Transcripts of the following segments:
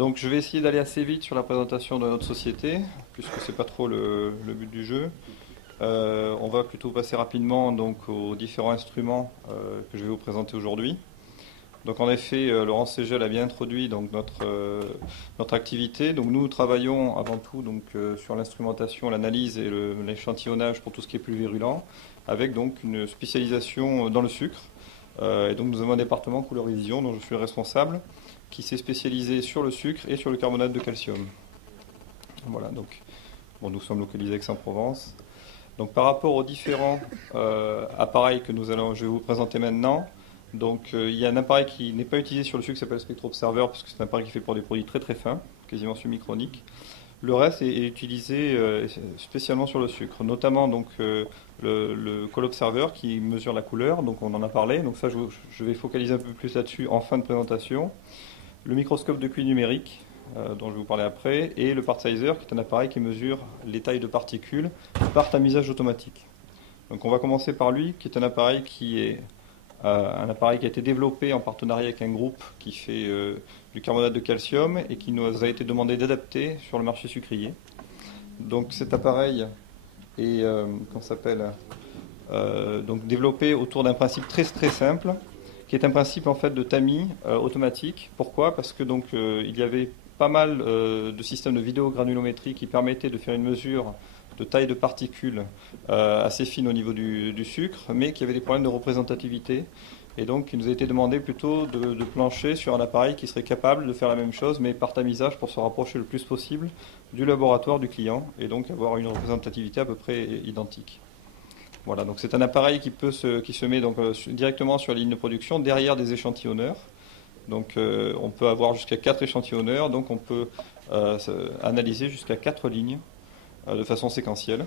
Donc je vais essayer d'aller assez vite sur la présentation de notre société, puisque c'est pas trop le but du jeu. On va plutôt passer rapidement donc aux différents instruments que je vais vous présenter aujourd'hui. Donc en effet, Laurence Ségel a bien introduit donc notre activité. Donc nous travaillons avant tout donc sur l'instrumentation, l'analyse et l'échantillonnage pour tout ce qui est plus virulent, avec donc une spécialisation dans le sucre. Et donc nous avons un département couleur et vision dont je suis le responsable, qui s'est spécialisé sur le sucre et sur le carbonate de calcium. Voilà, donc bon, nous sommes localisés à Aix-en-Provence. Donc par rapport aux différents appareils que je vais vous présenter maintenant, donc il y a un appareil qui n'est pas utilisé sur le sucre qui s'appelle SpectroObserver, parce que c'est un appareil qui fait pour des produits très très fins, quasiment submicroniques. Le reste est utilisé spécialement sur le sucre, notamment donc le ColObserver qui mesure la couleur, donc on en a parlé, donc ça je vais focaliser un peu plus là-dessus en fin de présentation. Le microscope de QI numérique, dont je vais vous parler après, et le PartSizer, qui est un appareil qui mesure les tailles de particules par tamisage automatique. Donc on va commencer par lui, qui est un appareil qui a été développé en partenariat avec un groupe qui fait du carbonate de calcium et qui nous a été demandé d'adapter sur le marché sucrier. Donc cet appareil est donc développé autour d'un principe très très simple, qui est un principe en fait de tamis automatique. Pourquoi? Parce que donc il y avait pas mal de systèmes de vidéogranulométrie qui permettaient de faire une mesure de taille de particules assez fine au niveau du sucre, mais qui avait des problèmes de représentativité. Et donc il nous a été demandé plutôt de plancher sur un appareil qui serait capable de faire la même chose, mais par tamisage pour se rapprocher le plus possible du laboratoire du client, et donc avoir une représentativité à peu près identique. Voilà, donc c'est un appareil qui se met donc directement sur la ligne de production derrière des échantillonneurs. Donc on peut avoir jusqu'à 4 échantillonneurs, donc on peut analyser jusqu'à 4 lignes de façon séquentielle.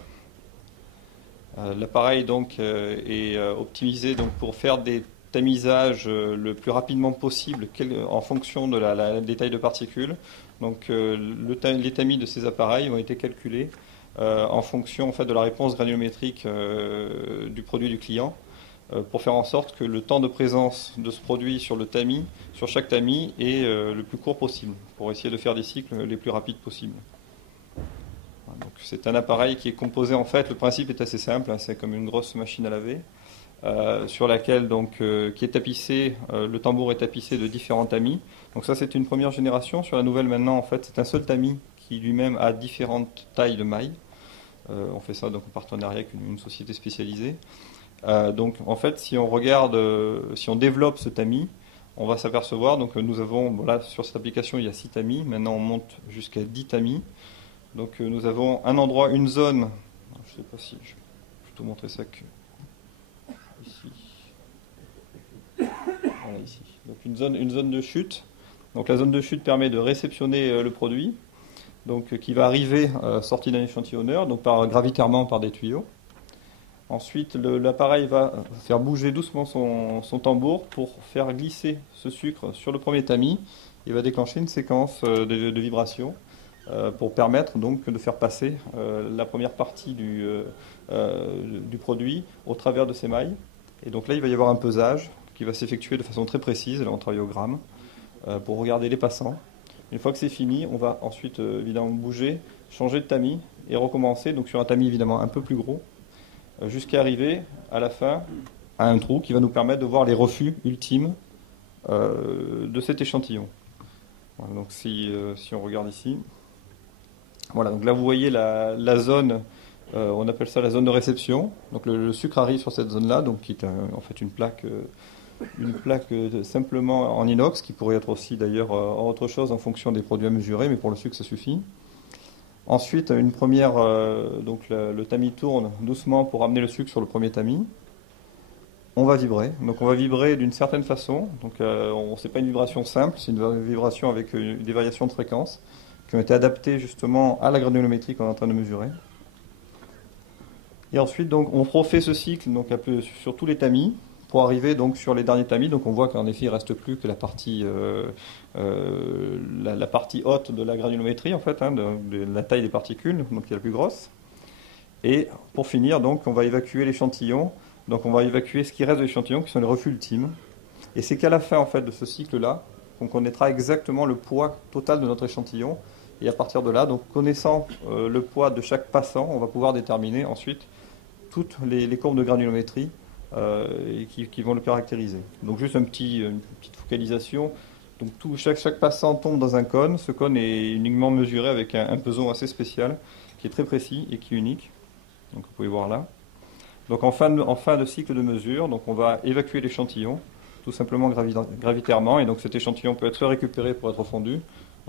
L'appareil donc est optimisé donc pour faire des tamisages le plus rapidement possible en fonction de des tailles de particules. Donc les tamis de ces appareils ont été calculés en fonction en fait, de la réponse granulométrique du produit du client, pour faire en sorte que le temps de présence de ce produit sur chaque tamis est le plus court possible, pour essayer de faire des cycles les plus rapides possibles. Donc, c'est un appareil qui est composé en fait, le principe est assez simple, hein, c'est comme une grosse machine à laver, sur laquelle donc qui est tapissé, le tambour est tapissé de différents tamis. Donc ça c'est une première génération. Sur la nouvelle maintenant en fait c'est un seul tamis qui lui-même a différentes tailles de mailles. On fait ça donc en partenariat avec une société spécialisée. Donc en fait si on regarde, si on développe ce tamis, on va s'apercevoir, donc nous avons, bon, là sur cette application il y a 6 tamis, maintenant on monte jusqu'à 10 tamis. Donc nous avons un endroit, une zone, je ne sais pas si je vais plutôt montrer ça que ici. Voilà ici. Donc une zone de chute. Donc la zone de chute permet de réceptionner le produit, donc qui va arriver sorti d'un échantillonneur, donc gravitairement par des tuyaux. Ensuite, l'appareil va faire bouger doucement son tambour pour faire glisser ce sucre sur le premier tamis et va déclencher une séquence de vibrations pour permettre donc de faire passer la première partie du produit au travers de ces mailles. Et donc là, il va y avoir un pesage qui va s'effectuer de façon très précise. Là, on travaille au gramme pour regarder les passants. Une fois que c'est fini, on va ensuite évidemment bouger, changer de tamis et recommencer. Donc sur un tamis évidemment un peu plus gros, jusqu'à arriver à la fin à un trou qui va nous permettre de voir les refus ultimes de cet échantillon. Voilà, donc si on regarde ici, voilà, donc là vous voyez la zone, on appelle ça la zone de réception. Donc le sucre arrive sur cette zone-là, donc qui est en fait une plaque simplement en inox, qui pourrait être aussi d'ailleurs autre chose en fonction des produits à mesurer, mais pour le sucre ça suffit. Ensuite, donc le tamis tourne doucement pour amener le sucre sur le premier tamis. On va vibrer. Donc on va vibrer d'une certaine façon. Donc c'est pas une vibration simple, c'est une vibration avec des variations de fréquence qui ont été adaptées justement à la granulométrie qu'on est en train de mesurer. Et ensuite, donc on refait ce cycle donc un peu sur tous les tamis pour arriver donc sur les derniers tamis. Donc on voit qu'en effet il reste plus que la partie haute de la granulométrie en fait, hein, de la taille des particules, donc qui est la plus grosse. Et pour finir, donc on va évacuer l'échantillon. Donc on va évacuer ce qui reste de l'échantillon, qui sont les refus ultimes. Et c'est qu'à la fin en fait de ce cycle-là on connaîtra exactement le poids total de notre échantillon. Et à partir de là, donc connaissant le poids de chaque passant, on va pouvoir déterminer ensuite toutes les courbes de granulométrie qui vont le caractériser. Donc juste une petite focalisation. Donc chaque passant tombe dans un cône. Ce cône est uniquement mesuré avec un peso assez spécial qui est très précis et qui est unique. Donc vous pouvez voir là. Donc en fin de cycle de mesure, donc on va évacuer l'échantillon, tout simplement gravitairement. Et donc cet échantillon peut être soit récupéré pour être fondu,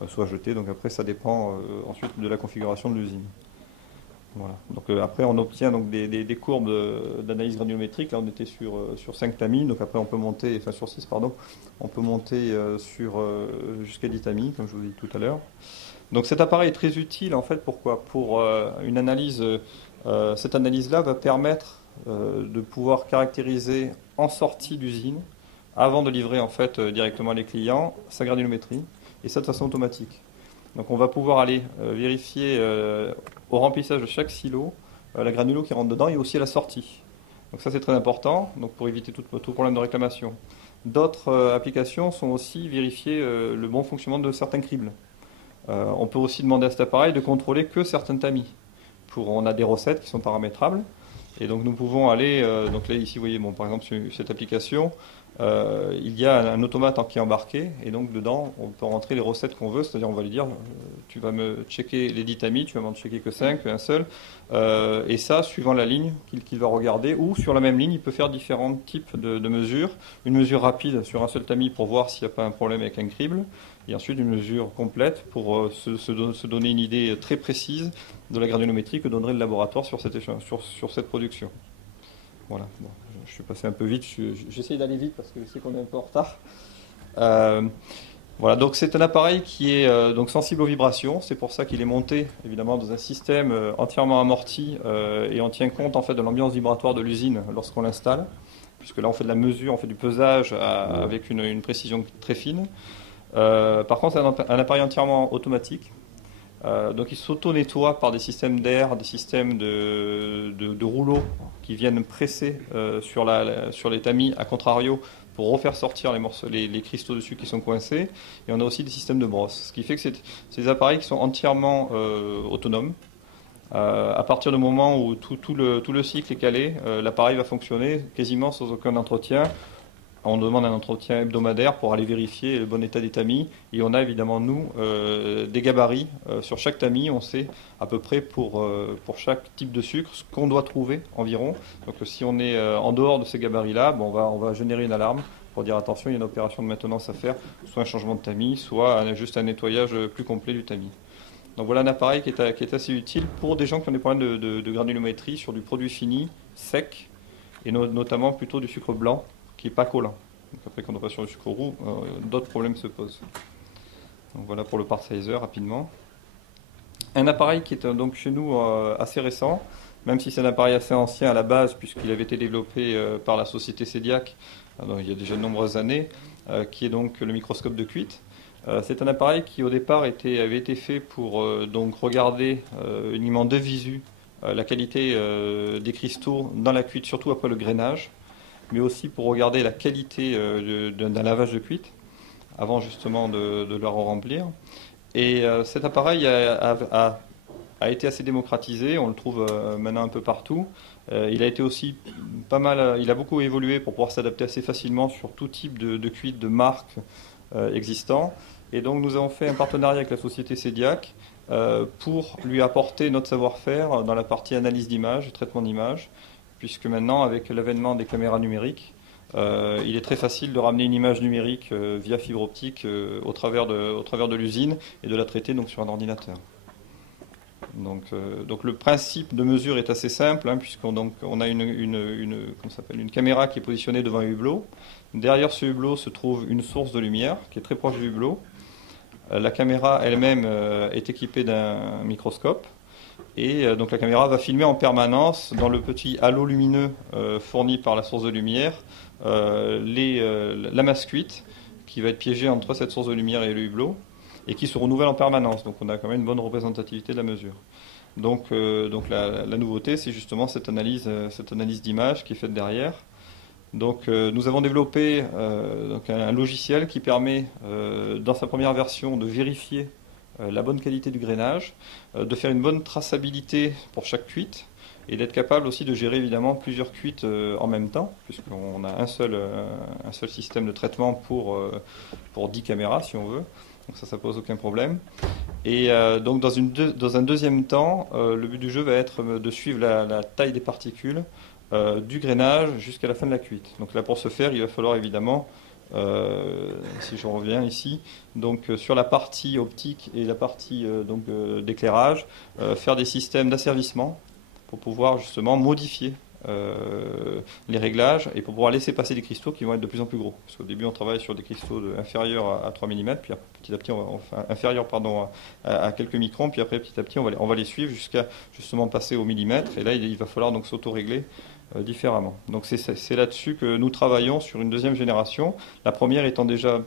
soit jeté. Donc après ça dépend ensuite de la configuration de l'usine. Voilà. Donc après on obtient donc des courbes d'analyse granulométrique. Là on était sur 5 tamis, donc après on peut monter, enfin sur 6 pardon, on peut monter jusqu'à 10 tamis, comme je vous ai dit tout à l'heure. Donc cet appareil est très utile en fait, pourquoi? Pour une analyse, cette analyse-là va permettre de pouvoir caractériser en sortie d'usine, avant de livrer en fait directement à les clients, sa granulométrie, et ça de façon automatique. Donc on va pouvoir aller vérifier au remplissage de chaque silo la granulo qui rentre dedans et aussi à la sortie. Donc ça c'est très important, donc pour éviter tout problème de réclamation. D'autres applications sont aussi vérifier le bon fonctionnement de certains cribles. On peut aussi demander à cet appareil de contrôler que certains tamis. On a des recettes qui sont paramétrables et donc nous pouvons aller, donc là ici vous voyez par exemple sur cette application, il y a un automate qui est embarqué et donc dedans on peut rentrer les recettes qu'on veut, c'est-à-dire on va lui dire tu vas me checker les 10 tamis, tu vas m'en checker que 5, un seul, et ça suivant la ligne qu'il va regarder, ou sur la même ligne il peut faire différents types de mesures, une mesure rapide sur un seul tamis pour voir s'il n'y a pas un problème avec un crible, et ensuite une mesure complète pour se donner une idée très précise de la granulométrie que donnerait le laboratoire sur cette production. Voilà, bon, je suis passé un peu vite, j'essaye d'aller vite parce que je sais qu'on est un peu en retard. Voilà, donc c'est un appareil qui est donc sensible aux vibrations, c'est pour ça qu'il est monté évidemment dans un système entièrement amorti et on tient compte en fait de l'ambiance vibratoire de l'usine lorsqu'on l'installe, puisque là on fait de la mesure, on fait du pesage avec une précision très fine. Par contre c'est un appareil entièrement automatique. Donc il s'auto-nettoie par des systèmes d'air, des systèmes de rouleaux qui viennent presser sur les tamis, à contrario, pour refaire sortir les cristaux dessus qui sont coincés. Et on a aussi des systèmes de brosse. Ce qui fait que c'est des appareils qui sont entièrement autonomes. À partir du moment où tout le cycle est calé, l'appareil va fonctionner quasiment sans aucun entretien. On demande un entretien hebdomadaire pour aller vérifier le bon état des tamis. Et on a évidemment, nous, des gabarits. Sur chaque tamis, on sait à peu près pour chaque type de sucre ce qu'on doit trouver environ. Donc si on est en dehors de ces gabarits-là, bon, on va générer une alarme pour dire attention, il y a une opération de maintenance à faire, soit un changement de tamis, soit juste un nettoyage plus complet du tamis. Donc voilà un appareil qui est assez utile pour des gens qui ont des problèmes de granulométrie sur du produit fini, sec, et notamment plutôt du sucre blanc, qui n'est pas collant. Donc après, quand on passe sur le sucre roux, d'autres problèmes se posent. Donc voilà pour le part sizer rapidement. Un appareil qui est donc chez nous assez récent, même si c'est un appareil assez ancien à la base, puisqu'il avait été développé par la société Cediac il y a déjà de nombreuses années, qui est donc le microscope de cuite. C'est un appareil qui au départ avait été fait pour donc regarder uniquement de visu la qualité des cristaux dans la cuite, surtout après le grainage, mais aussi pour regarder la qualité d'un lavage de cuite, avant justement de leur remplir. Et cet appareil a été assez démocratisé, on le trouve maintenant un peu partout. Il a été aussi il a beaucoup évolué pour pouvoir s'adapter assez facilement sur tout type de cuite, de marque existant. Et donc nous avons fait un partenariat avec la société Cediac pour lui apporter notre savoir-faire dans la partie analyse d'images, traitement d'images, puisque maintenant, avec l'avènement des caméras numériques, il est très facile de ramener une image numérique via fibre optique au travers de l'usine et de la traiter donc, sur un ordinateur. Donc le principe de mesure est assez simple, puisqu'on a une caméra qui est positionnée devant un hublot. Derrière ce hublot se trouve une source de lumière qui est très proche du hublot. La caméra elle-même est équipée d'un microscope. Et donc la caméra va filmer en permanence dans le petit halo lumineux fourni par la source de lumière la masse cuite qui va être piégée entre cette source de lumière et le hublot et qui se renouvelle en permanence. Donc on a quand même une bonne représentativité de la mesure. Donc la nouveauté, c'est justement cette analyse d'image qui est faite derrière. Donc nous avons développé donc un logiciel qui permet dans sa première version de vérifier la bonne qualité du grainage, de faire une bonne traçabilité pour chaque cuite et d'être capable aussi de gérer évidemment plusieurs cuites en même temps, puisqu'on a un seul système de traitement pour 10 caméras si on veut. Donc ça pose aucun problème. Et donc dans un deuxième temps, le but du jeu va être de suivre la taille des particules du grainage jusqu'à la fin de la cuite. Donc là pour ce faire, il va falloir évidemment, si je reviens ici, donc sur la partie optique et la partie d'éclairage, faire des systèmes d'asservissement pour pouvoir justement modifier les réglages et pour pouvoir laisser passer des cristaux qui vont être de plus en plus gros. Parce qu'au début on travaille sur des cristaux inférieurs à 3 mm, puis petit à petit inférieurs à quelques microns, puis après petit à petit on va les suivre jusqu'à justement passer au millimètre, et là il va falloir donc s'auto-régler différemment. Donc c'est là-dessus que nous travaillons sur une deuxième génération, la première étant déjà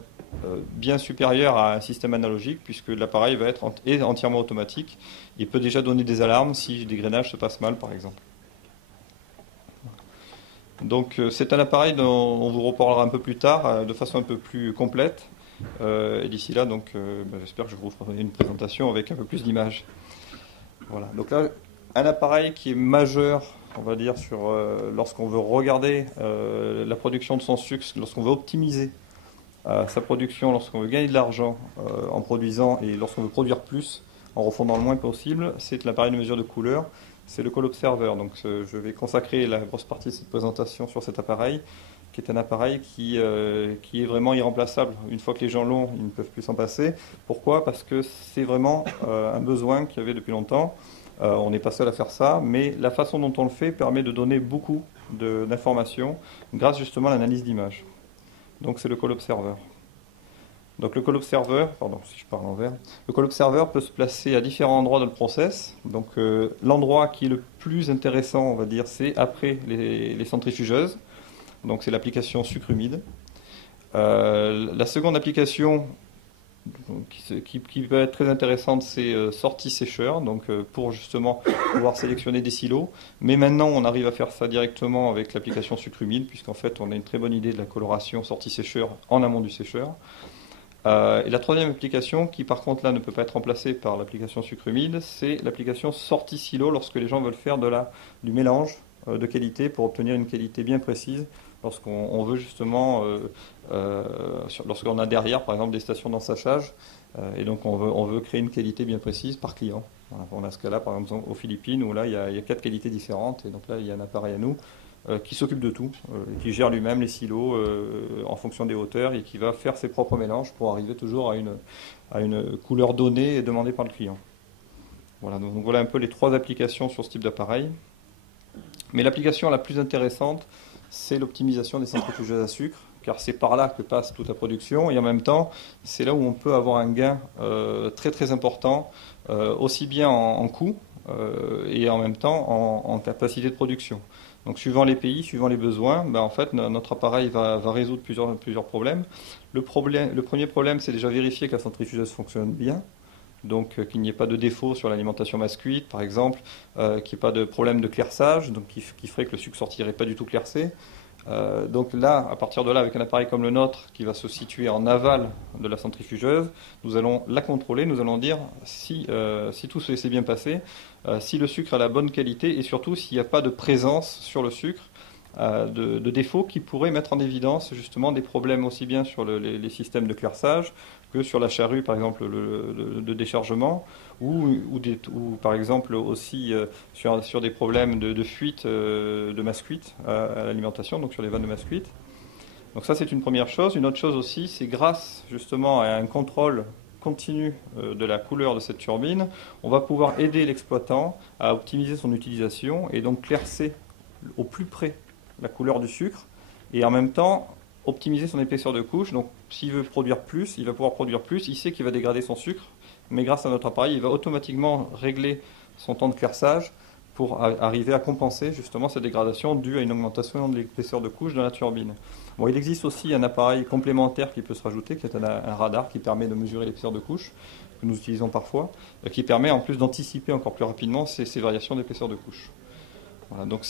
bien supérieure à un système analogique, puisque l'appareil va être entièrement automatique et peut déjà donner des alarmes si des grainages se passent mal par exemple. Donc c'est un appareil dont on vous reparlera un peu plus tard de façon un peu plus complète, et d'ici là donc j'espère que je vous ferai une présentation avec un peu plus d'images. Voilà, donc là un appareil qui est majeur, on va dire, lorsqu'on veut regarder la production de son sucre, lorsqu'on veut optimiser sa production, lorsqu'on veut gagner de l'argent en produisant, et lorsqu'on veut produire plus en refondant le moins possible, c'est l'appareil de mesure de couleur, c'est le CoLobserver. Donc je vais consacrer la grosse partie de cette présentation sur cet appareil, qui est un appareil qui est vraiment irremplaçable. Une fois que les gens l'ont, ils ne peuvent plus s'en passer. Pourquoi? Parce que c'est vraiment un besoin qu'il y avait depuis longtemps. On n'est pas seul à faire ça, mais la façon dont on le fait permet de donner beaucoup d'informations grâce justement à l'analyse d'images. Donc c'est le CoLobserver. Donc le CoLobserver, pardon si je parle en vert, le CoLobserver peut se placer à différents endroits dans le process. Donc l'endroit qui est le plus intéressant, on va dire, c'est après les centrifugeuses. Donc c'est l'application sucre humide. La seconde application qui peut être très intéressante, c'est sortie sécheur, donc pour justement pouvoir sélectionner des silos. Mais maintenant, on arrive à faire ça directement avec l'application sucre humide, puisqu'en fait, on a une très bonne idée de la coloration sortie sécheur en amont du sécheur. Et la troisième application, qui par contre là ne peut pas être remplacée par l'application sucre humide, c'est l'application sortie silo lorsque les gens veulent faire du mélange de qualité pour obtenir une qualité bien précise. Lorsqu'on veut justement, lorsqu'on a derrière par exemple des stations d'ensachage, et donc on veut créer une qualité bien précise par client. Voilà, on a ce cas-là par exemple aux Philippines où là il y a 4 qualités différentes, et donc là il y a un appareil à nous qui s'occupe de tout, qui gère lui-même les silos en fonction des hauteurs et qui va faire ses propres mélanges pour arriver toujours à une couleur donnée et demandée par le client. Voilà, donc voilà un peu les 3 applications sur ce type d'appareil. Mais l'application la plus intéressante, c'est l'optimisation des centrifugeuses à sucre, car c'est par là que passe toute la production, et en même temps, c'est là où on peut avoir un gain très très important, aussi bien en coût et en même temps en capacité de production. Donc suivant les pays, suivant les besoins, en fait notre appareil va résoudre plusieurs problèmes. Le premier problème, c'est déjà vérifier que la centrifugeuse fonctionne bien. Donc qu'il n'y ait pas de défaut sur l'alimentation masse cuite, par exemple, qu'il n'y ait pas de problème de clairçage, donc qui ferait que le sucre sortirait pas du tout claircé. Donc là, à partir de là, avec un appareil comme le nôtre, qui va se situer en aval de la centrifugeuse, nous allons la contrôler, nous allons dire si tout s'est bien passé, si le sucre a la bonne qualité, et surtout s'il n'y a pas de présence sur le sucre de défauts qui pourraient mettre en évidence justement des problèmes aussi bien sur les systèmes de clairçage que sur la charrue, par exemple, de déchargement, ou par exemple aussi sur des problèmes de fuite de masse cuite à l'alimentation, donc sur les vannes de masse cuite. Donc ça, c'est une première chose. Une autre chose aussi, c'est grâce justement à un contrôle continu de la couleur de cette turbine, on va pouvoir aider l'exploitant à optimiser son utilisation et donc claircer au plus près la couleur du sucre, et en même temps optimiser son épaisseur de couche. Donc s'il veut produire plus, il va pouvoir produire plus, il sait qu'il va dégrader son sucre, mais grâce à notre appareil, il va automatiquement régler son temps de clairçage pour arriver à compenser justement cette dégradation due à une augmentation de l'épaisseur de couche dans la turbine. Bon, il existe aussi un appareil complémentaire qui peut se rajouter, qui est un radar qui permet de mesurer l'épaisseur de couche, que nous utilisons parfois, qui permet en plus d'anticiper encore plus rapidement ces variations d'épaisseur de couche. Voilà, donc